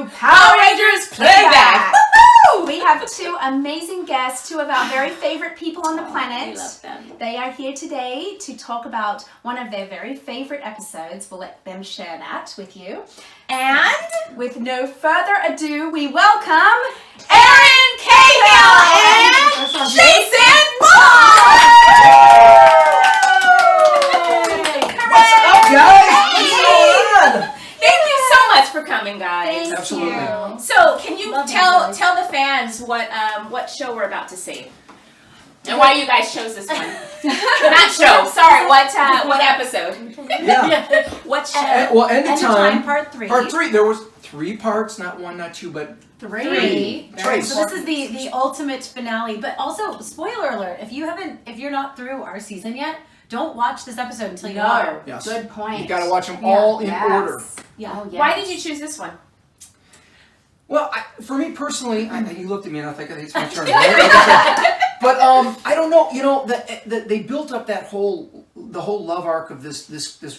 to Power Rangers Playback. We have two amazing guests, two of our very favorite people on the planet. We love them. They are here today to talk about one of their very favorite episodes. We'll let them share that with you. And with no further ado, we welcome Erin Cahill and Jason Bond! What's up, guys? What's going on? Thank you so much for coming, guys. Thank Absolutely. you. So, can you Love you tell guys. the fans what show we're about to see, and why you guys chose this one? Not show. Sorry. What episode? Yeah. What show? End of time. Part 3. Part 3. There was 3 parts, not 1, not 2, but 3. Trace. So this is the ultimate finale, but also spoiler alert: if you're not through our season yet, don't watch this episode until you are. Yes. Good point. You gotta watch them all in order. Yeah. Oh, yes. Why did you choose this one? Well, for me personally, you looked at me and I think it's my turn. But I don't know. You know, they built up the whole love arc of this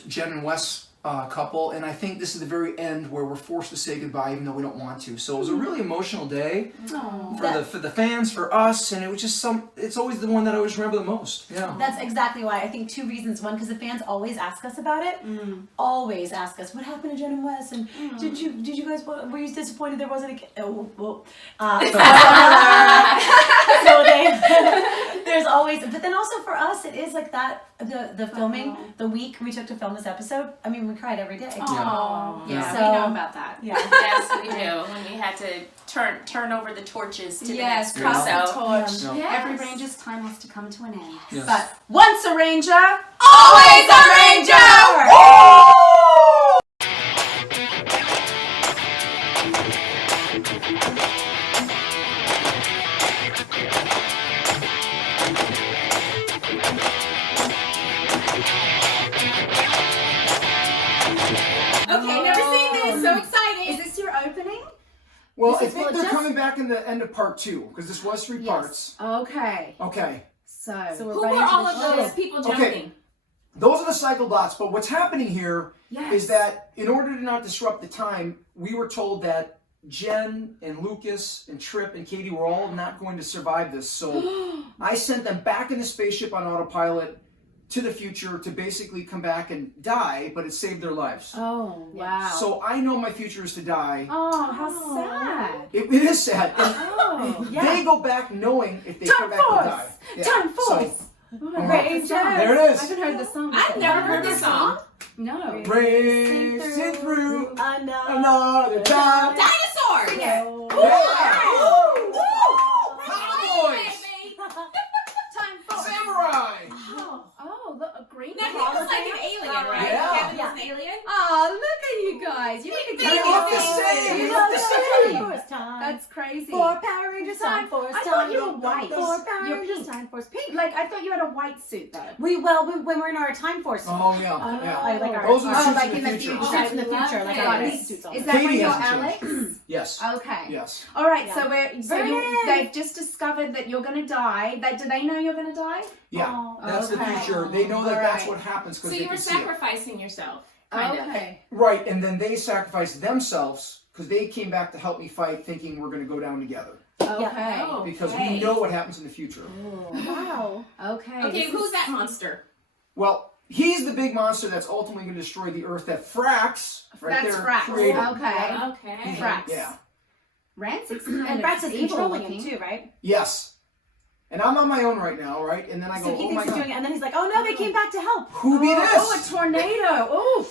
Jen and Wes couple, and I think this is the very end where we're forced to say goodbye, even though we don't want to. So it was a really emotional day for the fans, for us, and it was just it's always the one that I always remember the most. Yeah. That's exactly why. I think 2 reasons. One, because the fans always ask us about it. Always ask us, what happened to Jen and Wes? And did you guys, were you disappointed there wasn't a kid? Oh, well. So there's always, but then also for us, it is like that, the filming, the week we took to film this episode, I mean, we cried every day. Oh, Yeah, So- we know about that. Yeah. Yes, we do. When we had to turn over the torches to the next crew. pass the So torch. Yeah. Yes. Every Ranger's time has to come to an end. Yes. But once a Ranger, always a Ranger. Okay, never seen this. So excited. is this your opening? Well, This I is think what they're just- coming back in the end of part 2 because this was 3 parts. Okay. Okay. So we're Who ready were to all the of show. those people Okay. jumping? Those are the cycle dots, but what's happening here yes. is that in order to not disrupt the time, we were told that Jen and Lucas and Trip and Katie were all not going to survive this. So I sent them back in the spaceship on autopilot to the future to basically come back and die, but it saved their lives. Oh wow. So I know my future is to die. Oh, how sad. It is sad. And Oh, they go back knowing if they Time come back Force! to die. Yeah. Time Force! So, Ranger. there it is. I haven't heard the song. I've before. never heard this song. No. racing through Another another time. Dinosaur. Yeah. Woo! Woo! Cowboys. Time Force. Samurai. Oh, look, a green. Now he was like an alien, right? Yeah. Kevin was an alien. Oh, look at you guys. You look They look the look same. You You look look the the same. Force time. That's crazy. For Power Rangers time. Force I time. thought you were white. For Power You're Rangers pink. time. Force pink. Like, I thought you had a white suit, though. When we're in our Time Force. Oh yeah. Yeah. I like our, Those are the our- suits like in in the the future. future. suits in the future, like Okay. our body suits on. Is that Katie when you're hasn't Alex? Yes. Okay. Yes. All right, Yeah. so Burn it in. they've just discovered that you're going to die. Do they know you're going to die? Yeah. Oh, That's okay. the future. They know that All that's right. what happens So because they you were can see it. sacrificing yourself, kind of. Okay. Right, and then they sacrificed themselves because they came back to help me fight, thinking we're going to go down together. Okay. Oh. Because Okay. we know what happens in the future. Wow. Okay. Okay, this who's is- that monster? Well, he's the big monster that's ultimately going to destroy the Earth that Frax, right That's there, Frax. created. Okay. Okay. Frax. Yeah. Rancic's And Brax is controlling him too, right? Yes. And I'm on my own right now, right? And then I So go, he oh thinks my he's god, doing it, and then he's like, "Oh no, they came back to help." who be this? Oh, a tornado. Oh.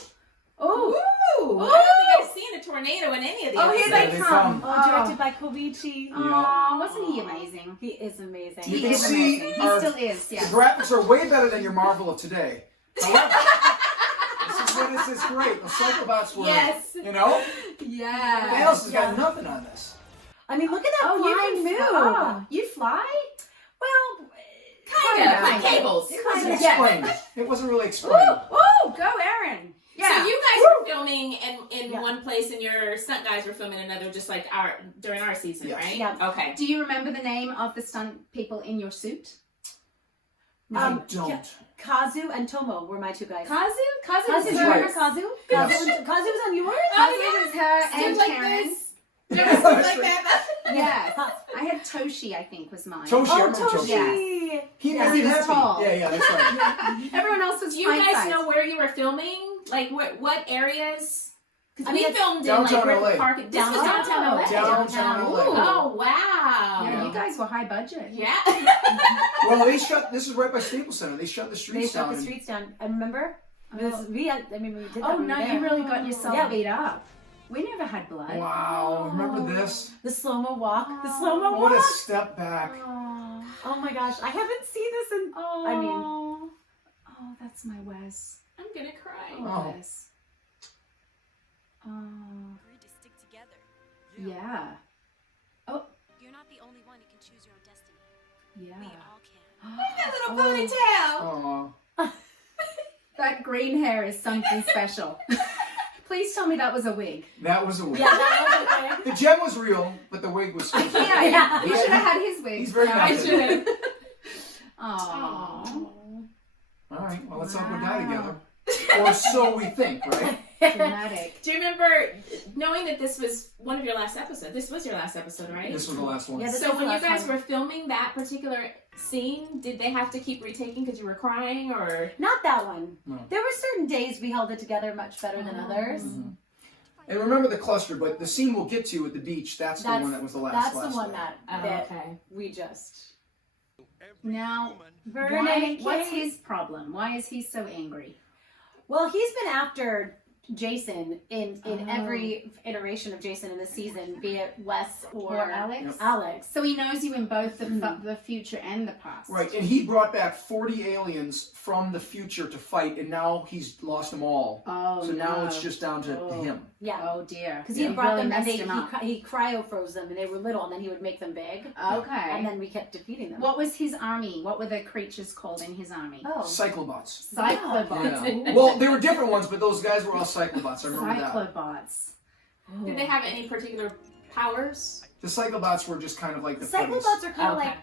Oh. Ooh, I don't think I've seen a tornado in any of these. Oh, here There they they come. come. Oh, directed by Koichi. Oh, wasn't he amazing? He is amazing. You He can is see amazing. He our- still is, The yeah. graphics are way better than your Marvel of today. However, this is great. The Cyclobots were, Yes. you know? Yeah. Thanos has got nothing on this. I mean, look at that Oh, you flying can move. fly. You fly? Well, Kind of, like cables. It wasn't Yeah. explained. It wasn't really explained. Oh, go Erin. Yeah. So you guys were filming in Yeah. one place, and your stunt guys were filming another, just like during our season, Yes. right? Yeah. Okay. Do you remember the name of the stunt people in your suit? I don't. Kazu and Tomo were my 2 guys. Kazu? Kazu, Kazu do is you right. remember Kazu? Yes. Kazu was on yours? Kazu is her and Stood like Karen. this. Never something like that. Yes. I had Toshi, I think, was mine. Toshi, I Oh, remember Toshi. Toshi. He Yes, married he was Happy. tall. Yeah, that's right. Everyone else was Do you guys pint-sized. know where you were filming? Like what areas? Because I mean, we it's filmed in downtown like Griffith LA. Park. This was downtown LA. Downtown LA. Oh wow. Yeah, Yeah. you guys were high budget. Yeah. Well, this is right by Staples Center. They shut the They streets shut down. the streets down. I remember. We did that. Oh, when no, we were you there. really got yourself Yeah. beat up. We never had blood. Wow, remember this? The slow-mo walk. The slow-mo What a walk. step back. Oh my gosh, I haven't seen this in. I mean, Oh, that's my Wes. I'm gonna cry. Oh. Wes. Oh, Agreed to stick together. yeah. You're not the only one who can choose your own destiny. Yeah. We all can. That little ponytail. Oh, That green hair is something special. Please tell me that was a wig. that was a wig. yeah, that was okay. The gem was real, but the wig was fake. Yeah, he should have had his wig. He's very I confident. should have. Oh, All right, well, let's hope we die together. Or so we think, right? dramatic. Do you remember knowing that this was one of your last episodes? This was your last episode, right? This was the last one. Yeah, this So is when the you last guys one. were filming that particular scene, did they have to keep retaking because you were crying, or? Not that one. No. There were certain days we held it together much better than others. And remember the cluster, but the scene we'll get to at the beach, that's the one that was the last That's the one one. that okay. we just. Now, Vernon what's King. his problem? Why is he so angry? Well, he's been after Jason in every iteration of Jason in the season, be it Wes or Alex? Yep. Alex. So he knows you in both the future and the past. Right, and he brought back 40 aliens from the future to fight, and now he's lost them all. Oh, So no. now it's just down to him. Yeah. Oh, dear. Because Yeah, he brought really them and messed him up. he cryo froze them and they were little and then he would make them big. Okay. And then we kept defeating them. What was his army? What were the creatures called in his army? Oh. Cyclobots. Cyclobots. Yeah. Well, they were different ones, but those guys were all Cyclobots. I remember that. Cyclobots. Did they have any particular powers? The Cyclobots were just kind of like the Cyclobots are kind of Okay. like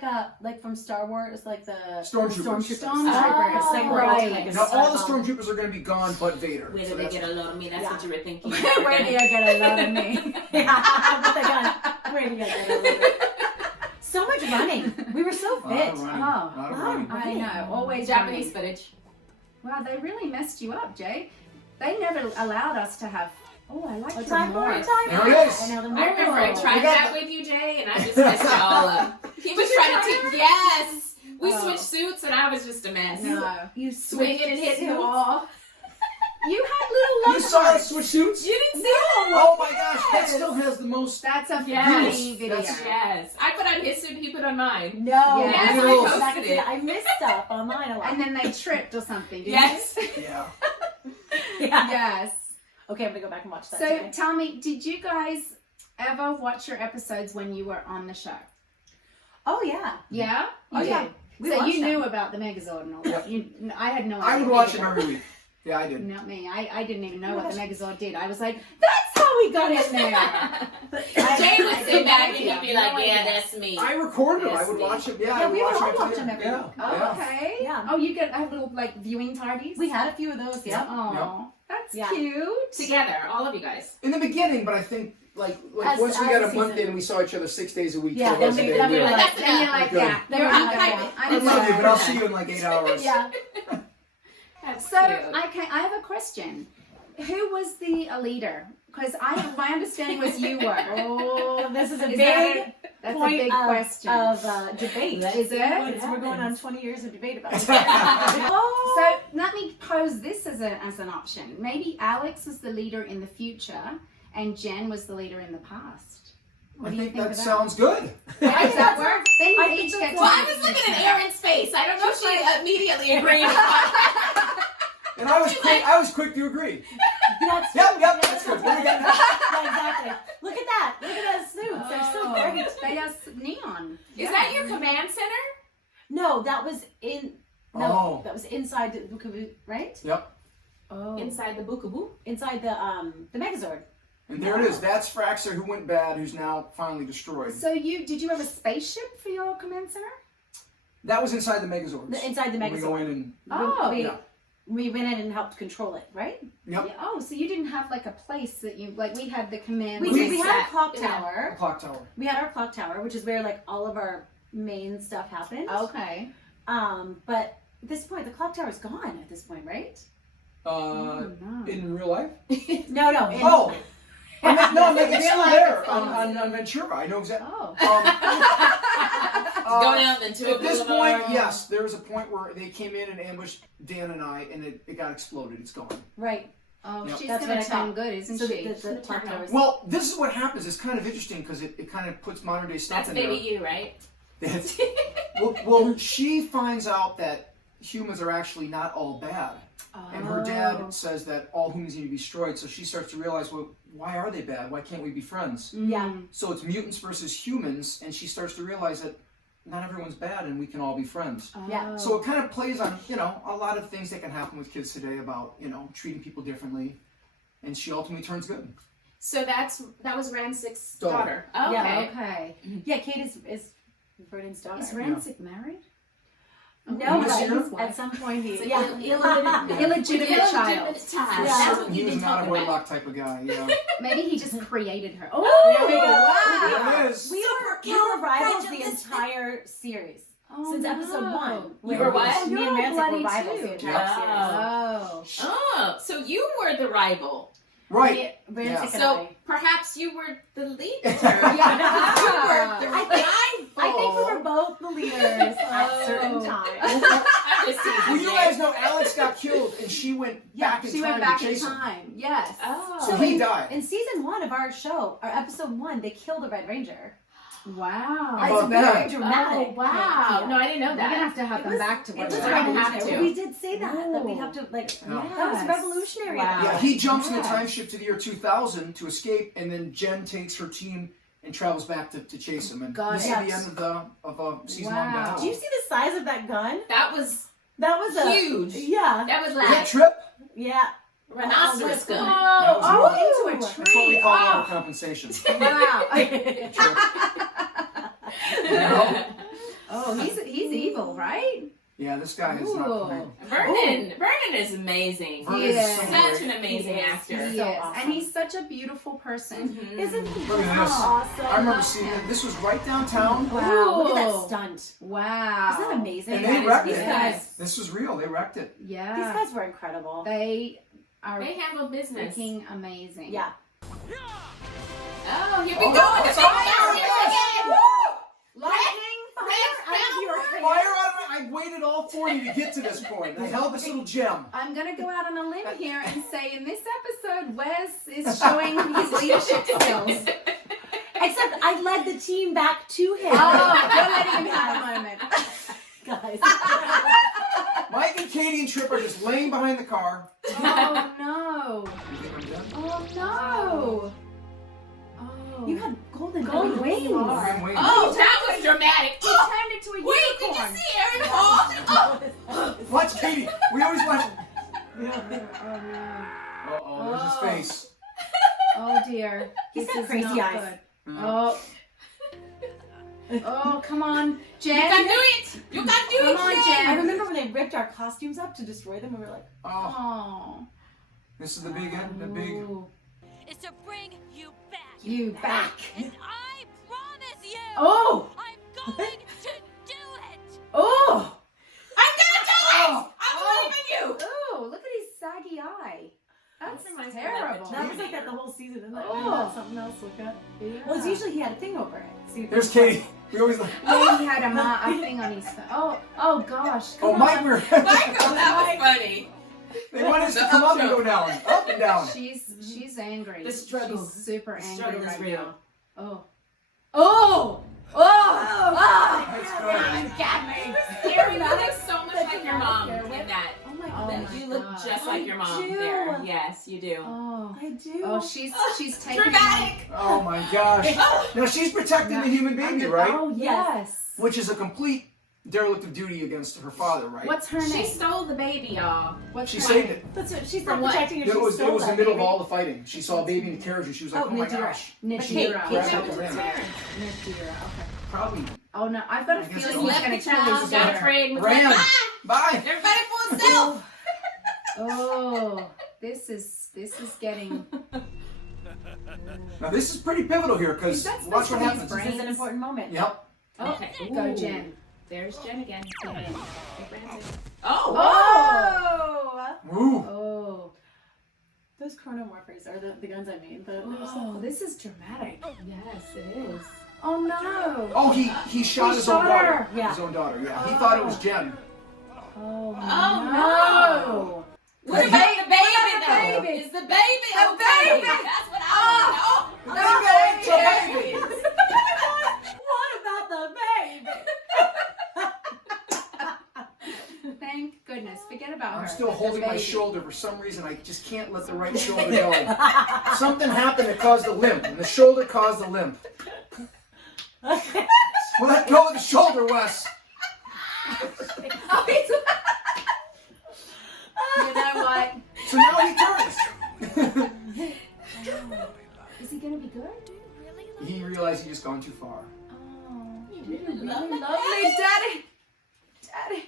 they're like from Star Wars, like the Stormtroopers. Stormtroopers. Stormtroopers. Like, Right. like a Now all the Cyclone. Stormtroopers are going to be gone, but Vader. Where So did they that's- get a load of me? That's Yeah. what you were thinking. Where do you get a load of me? Yeah, with the gun. Where do you get a load of me? So much running. We were so A lot fit. of running. Oh, A lot of running. I know. Always Japanese running. footage. Wow, they really messed you up, Jay. They never allowed us to have. Oh, I like Oh, your time for morph. it, time There for it is. I know the I remember I microphone. tried We got that with you, Jay, and I just messed it all up. He was trying to teach. Yes, we Oh. switched suits, and I was just a mess. No. You Swinging and hitting the suits. wall. You had little You love saw us hearts. switch suits? You didn't see it? Oh my gosh, that still has the most. That's a Yes. funny video. That's- Yes, I put on his suit, he put on mine. No. Yeah. Yes, I I posted posted it. I missed stuff online a lot. And then they tripped or something, didn't Yes. Yeah. you? yeah. Yes. Okay, I'm gonna go back and watch that. So today. tell me, did you guys ever watch your episodes when you were on the show? Oh yeah. Yeah? I Yeah. did. We So watched you them. knew about the Megazord and all that. I had no idea. I would watch them every week. Yeah, I did. Not me. I didn't even know Oh my what the gosh. Megazord did. I was like, that's how we got in there. Jay would sit back and he'd be like, No "Yeah, idea. that's me." I recorded them. I Yes, would me. watch them. Yeah, I Yeah, would we would watch all them. watch them every Yeah. week. Oh, Yeah. okay. Yeah. Oh, you get have little like viewing parties? We had a few of those. Yeah. Oh, that's Yeah. cute. Together, all of you guys. In the beginning, but I think like As- once we as got the a month season- in and we saw each other 6 days a week. Yeah, for the then rest of we- the then day, we were were like, Then you're like, Good. yeah. You're I'm I love you, but I'll see you in like 8 hours. Yeah. That's So cute. I have a question. Who was the leader? Because my understanding was you were. Oh, this is a Is big That's point a big of, question. of debate. Is it? We're going on 20 years of debate about it. So let me pose this as an option. Maybe Alex is the leader in the future, and Jen was the leader in the past. What I do you think think that of that? sounds good. Yeah, does that work? Then you I think each that's get to Well, I pick was looking each at other. Erin's face. I don't know if she immediately agreed. And I was quick to agree. That's Yep, that's good. What do we got now? Yeah, exactly. Look at that. Look at those suits. They're so Oh, great. they are neon. Is that your command center? No, that was in. No, Oh. that was inside the Bukavu, right? Yep. Oh. Inside the bookaboo? Inside the Megazord. And there it is. That's Fraxer who went bad, who's now finally destroyed. So did you have a spaceship for your command center? That was inside the Megazords. Inside the When we go Megazord. in and Oh. We, yeah. we went in and helped control it, right? Yep. Yeah, oh, so you didn't have like a place that you like? We had the command. We We had a set. clock Yeah. tower. Clock tower. We had our clock tower, which is where like all of our main stuff happened. Okay. But at this point, the clock tower is gone. At this point, right? No. In real life? No. Oh! I mean, no, it's Real still life there is on Ventura. I know exactly. Oh. Going out into At this point, yes, there was a point where they came in and ambushed Dan and I, and it got exploded. It's gone. Right. Oh, Yep. she's That's gonna what I turn thought. good, isn't So she? the clock tower is. Well, this is what happens. It's kind of interesting because it kind of puts modern day stuff That's in baby there. you, right? Well, she finds out that humans are actually not all bad. And her Oh. dad says that all humans need to be destroyed, so she starts to realize, well, why are they bad? Why can't we be friends? Yeah. So it's mutants versus humans, and she starts to realize that not everyone's bad and we can all be friends. Yeah. So it kind of plays on, a lot of things that can happen with kids today about, treating people differently, and she ultimately turns good. So that was Rancic's Daughter. daughter. Okay. Yeah. Okay. Yeah, Kate is Vernon's daughter. Is Rancic married? No, This year? but at some point he. It's Yeah. an illegitimate Illegitimate child. child. Yeah. That's what He you was didn't not talk a about. Whitelock type of guy, yeah. Maybe he just created her. There we Oh, go. wow. There it is. We were rivals the entire series. Oh, Since episode no. 1. You were what? Me and You're Rancic were bloody rivals too. the entire Oh. series. Oh. Oh, so you were the rival. Right. Rancic Yeah. and So I. perhaps you were the leader. Yeah. You were the I think- I think we were both the leaders at certain times. I'm just teasing Well, you guys know Alex got killed, and she went back in She time went back to in chase him. time. Yes. Oh. So he died. In season 1 of our show, our episode 1, they killed the Red Ranger. Wow. How about that? Very dramatic. Oh, wow. No, I didn't know We're gonna that. have to have them back to It work. was We're gonna have revolutionary. to. We did say that we'd have to Yeah. that was revolutionary. Wow. Yeah, he jumps in the Yes. time ship to the year 2000 to escape, and then Jen takes her team and travels back to chase him. And Got this it. is the end of season 1 Wow. now. Do you see the size of that gun? That was That was a huge. Yeah. That was Is that like Trip? Yeah. rhinoceros Oh, gun. That was Oh, more- into a That's what we tree. call Oh, compensation. wow. know? Oh, he's evil, right? Yeah, this guy is not Ooh. great. Vernon is amazing. Vernon He is is. so Such great. an amazing He is. actor. He So is. awesome. And he's such a beautiful person. Mhm. Isn't he Look at this. awesome? I remember seeing it. This was right downtown, Wow, look at Ooh. that stunt. Wow. Isn't that amazing? and That they is wrecked good. it. Yes. This was real. They wrecked it. Yeah. These guys were incredible. They are They handle business. freaking amazing. Yeah. Oh, here we Oh, go. it's The fire! big Yes! Lightning, Fire out of it. I waited all 40 to get to this point. I held this little gem. I'm gonna go out on a limb here and say in this episode, Wes is showing his leadership skills. Except I led the team back to him. Oh, you're letting him have a moment. Guys. Mike and Katie and Trip are just laying behind the car. Oh no. You think I'm dead? Oh no. Oh. You had golden Gold wings. wings. I'm waiting. Oh, that was dramatic. He turned into a Wait, did you unicorn. see Erin Cahill? Watch Katie. We always watch. Oh no. Uh-oh, there's his face. Oh dear. He's This got is crazy not eyes. good. Oh. Oh, come on, Jen. You can do it. You can do Come it. on, Jen. I remember when they ripped our costumes up to destroy them, and we were like, Oh, Oh. this is the big end. The big. Ooh. Is to bring you back. You back. And I promise you, Oh. I'm going to do it. Oh. I'm gonna do it. Oh. I'm believing you. Oh, look at his saggy eye. That's That reminds me of that terrible. that was like that the whole season, isn't it? Oh. Something else to look at. Yeah. Well, it's usually he had a thing over it. See, There's Katie. We always like. Yeah, he had a thing on his face. Oh gosh. Oh, Come Mike, on. we're. Michael, that was funny. They want us to come up and go down, up and down. She's angry. The struggle. She's super The angry struggle is right real. now. Oh. Oh. Oh. That's Oh. good. Got me. Erin, you look so much like your mom in that. Oh my Oh god. my You look God. just like your mom do. there. Yes, you do. Oh. I do. Oh, she's taking. Dramatic. Oh my gosh. Now she's protecting the human baby, right? Oh yes. Which is a complete derelict of duty against her father, right? What's her She name? stole the baby, y'all. What's She her saved name? it. That's what she's From not what? protecting her. It She was stole in the that middle of baby. all the fighting. She saw a baby in the carriage and she was like, oh my Nadira. gosh. Nadira. Kate, Okay. Kate. Nadira. Okay. Probably Oh no, I've got a I guess feeling so. he's Left gonna the kill child, his got daughter. afraid, was ran. like, Bye. everybody for himself. Oh, this is getting. Now this is pretty pivotal here because Is that watch supposed what to be happens. his This is an important moment. Yep. Okay. Go, Jen. There's Jen again. Big Ramsey. Oh. Ooh. Oh. Those chronomorphers are the guns I mean. Oh, this is dramatic. Yes, it is. Oh no. Oh, he shot his own shot daughter. her. Yeah. His own daughter. Yeah. He thought it was Jen. Oh, no. What about the baby though? baby? Is the baby The okay? baby. That's what I want to know. The baby. What about the baby? Thank goodness. Forget about her. I'm still The holding my baby. shoulder. For some reason, I just can't let the right shoulder go. Something happened that caused the limp, and the shoulder caused the limp. Let go of the shoulder, Wes. You know what? So now he turns. Is he gonna be good? He realized he just gone too far. Oh, You really really love me, lovely, Daddy. Daddy.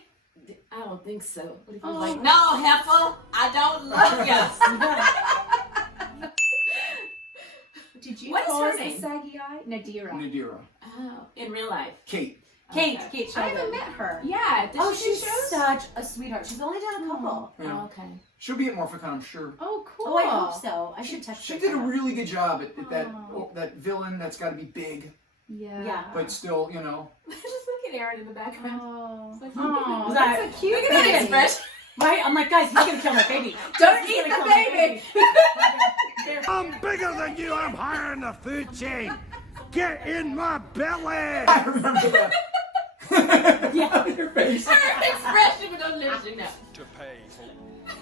I don't think so. What if he's Oh. like, no, heifer, I don't love you. Did you What is call her us the name? saggy eye? Nadira. Nadira. Oh, in real life. Kate. Kate Okay. I Sheldon. haven't met her. Yeah. Did Oh, she do she's shows? such a sweetheart. She's only done a couple. Yeah. Oh, okay. She'll be at Morphicon, I'm sure. Oh, cool. Oh, I hope so. I should text She her. did a now. really good job at that Oh. that villain that's got to be big, Yeah. Yeah. but still, you know. Just look at Erin in the background. Oh, Like, oh, that- that's a cute Look at that baby. expression. Right? I'm like, guys, he's gonna kill my baby. Don't He's eat gonna the kill my baby. I'm bigger than you. I'm higher in the food chain. Get in my belly. I remember that. Yeah. Your face. Her expression with those lips, you know.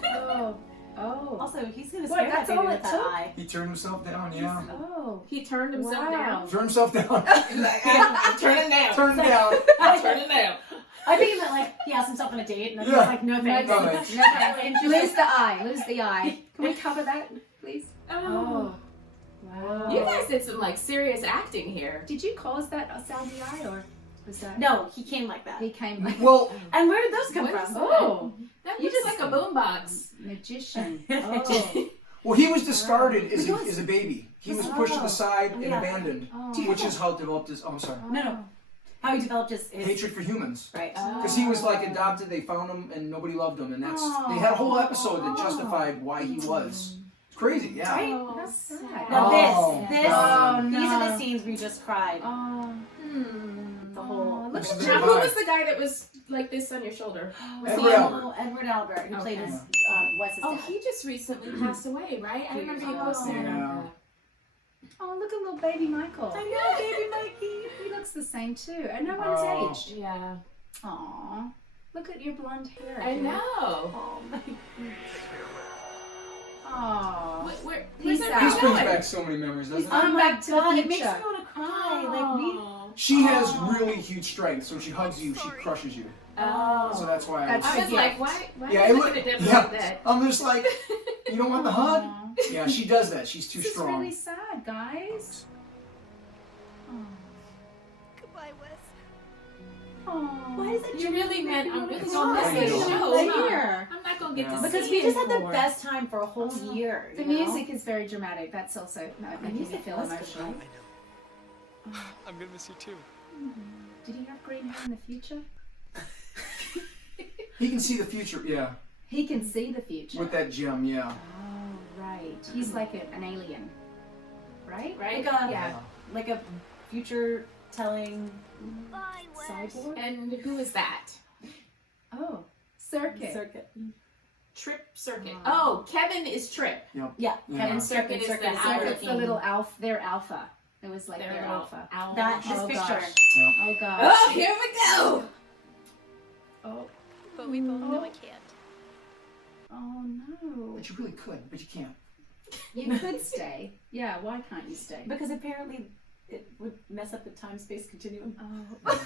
Oh. Oh. Also, he's gonna What, scare that that's baby all with it that took? eye. He turned himself down. Yeah. Oh. He turned himself Wow. down. Turned himself down. Turn it down. Turned down. Turn it down. I think he meant like he asked himself on a date, and then he Yeah. was like, no No, thanks. No, thanks. No, thanks. Lose the eye. Lose the eye. Can we cover that, please? Oh. Wow. You guys did some like serious acting here. Did you cause that a saggy eye, or was that? No, he came like that. He came like Well, And where did those come What is from? that? oh, That You looks just- like a boombox. magician. Oh. well, he was discarded as He a, was. as a baby. He was pushed to the side and Yeah. abandoned, Oh. which is how it developed his. Oh, I'm sorry. No. How he developed his Hatred for humans. Right. Because he was like adopted, they found him, and nobody loved him, and that's they had a whole episode that justified why he was. It's crazy, yeah. Oh, That's sad. Now Oh. this, Oh, these are the no. scenes where you just cried. Oh. The whole. Look This at is Now, a who vibe. was the guy that was like this on your shoulder? Edward Albert. Edward Albert, who played Okay. his Wes's Oh, dad. he just recently passed away, right? I remember you posting Yeah. about that. Oh, look at little baby Michael. I know, baby Mikey. He looks the same too, and no Oh. one's aged. Yeah. Aw, look at your blonde hair. I dude. know. Oh, my. Aw. Where's He's everybody This brings going? back so many memories, doesn't it? Oh my God, it makes me future. want to cry. Like we. Oh. She has really huge strength, so when she hugs you, she crushes you. Oh. So that's why I That's- was. I was like, why Yeah, are it you look, looking at them yeah. like that? I'm just like, you don't want the hug? Aw. Yeah, she does that. She's too This is strong. really sad, guys. Goodbye, Wes. Aw. Why is it? You really meant I'm really It's gonna miss fine. this I show. know. huh? Here. I'm not gonna get Yeah. to see Because we it just had the anymore. best time for a whole year. The you know? music is very dramatic. That's also making me music feel was good, emotional. I'm gonna miss you too. Did he have green hair in the future? He can see the future, yeah. He can see the future. With that gem, yeah. Oh, right. He's like an alien, right? Right? Like a, Yeah. like a future telling Bye, Wes. Cyborg. And who is that? Oh, circuit. circuit. Trip Circuit. Oh, Kevin is Trip. Yeah. Yeah. Kevin Circuit is the Circuit. hour Circuit's the thing. little alpha. They're alpha. It was like They're their alpha. That this Oh, picture. gosh. Oh gosh. Oh, here we go. Oh. But we both know I can't. Oh no. But you really could, but you can't. You could stay. Yeah. Why can't you stay? Because apparently it would mess up the time-space continuum. Oh.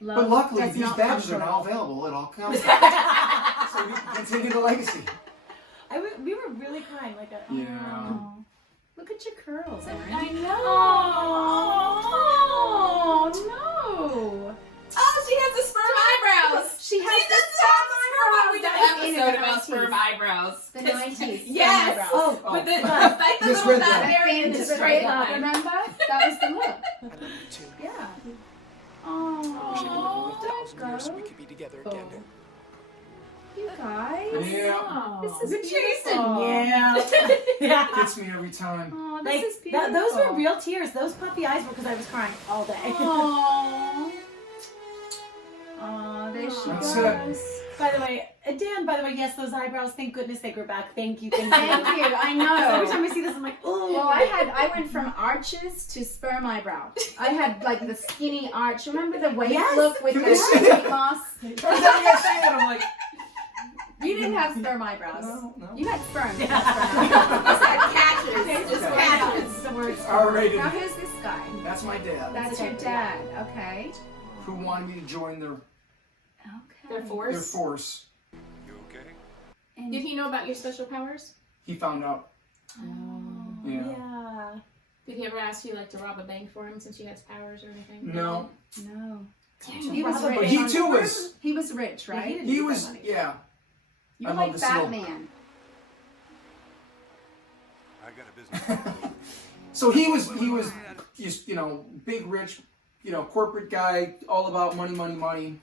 But luckily, does these not badges are now control. available at all counts. So we can continue the legacy. We were really crying like a. Yeah. Oh. Look at your curls, Erin. I know. Oh no. Oh, she has the sperm eyebrows. She has the sperm eyebrows. episode about sperm eyebrows. The 90s. Yes. Oh, With the, God. like the Just little read that. fat Mary in the Into the straight look, line. remember? That was the look. I love you too. Yeah. I wish I could Oh, live 1,000 years so we could be together again. you guys. Yeah. This is Jason. beautiful. Yeah. Hits me every time. Oh, this Like, is beautiful. those were real tears. Those puppy eyes were because I was crying all day. Aww. Aw, there she That's goes. By the way, Dan, yes, those eyebrows, thank goodness they grew back. Thank you, thank you. Thank you. I Every know. time I see this, I'm like, oh. Well, I went from arches to sperm eyebrow. I had like the skinny arch. Remember the wave Yes. look with Can the we see it? weight loss? Every time you guys say it, I'm like, You didn't have sperm eyebrows. no. You had sperm. You had sperm. Catches. Just Okay. catches. the words. R-rated. Now who's this guy? That's my dad. That's your dad. Okay. Who wanted me to join their Okay. Their force. force. You okay? And Did he know about your special powers? He found out. Yeah. Yeah. Did he ever ask you like to rob a bank for him since he has powers or anything? No. No. He He was Robert rich. But he too was. He was rich, Yeah, right? he didn't He need that was. money. Yeah. You're I love like the slow- Batman. I got a business. So he was just, big rich, corporate guy, all about money, money, money.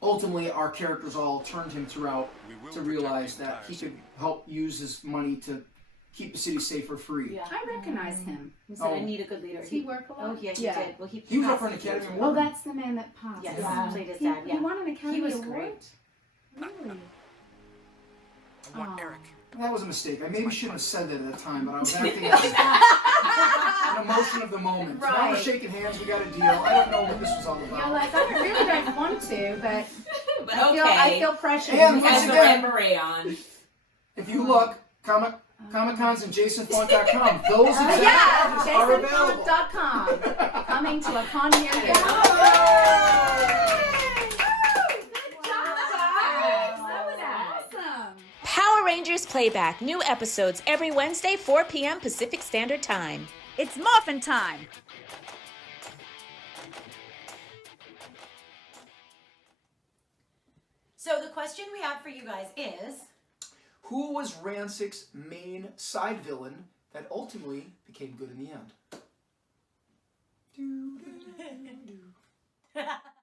Ultimately, our characters all turned him throughout to realize that he could help use his money to keep the city safer free. Yeah. I recognize him. He said, I Oh. need a good leader. Does he work a lot? Oh, yeah, he did. Well, he He was up passed for an it. Academy Oh, Award. that's the man that passed. Yes, Yeah. played his He, dad, he yeah. won an Academy He was Award. great. Really? I want Aw. Eric. That was a mistake. I maybe shouldn't have said that at the time, but I was acting as an emotion of the moment. Now we're Right. shaking hands. We got a deal. I don't know what this was all You're about. like, I really don't want to, but But I feel pressure. And Has once the again- red beret on. If you look, Comic-Cons and JasonFaunt.com, those exact Yeah, artists are available. JasonFaunt.com. Coming to a con near you. Awesome. Power Rangers Playback. New episodes every Wednesday, 4 p.m. Pacific Standard Time. It's morphin' time! So the question we have for you guys is, Who was Rancic's main side villain that ultimately became good in the end?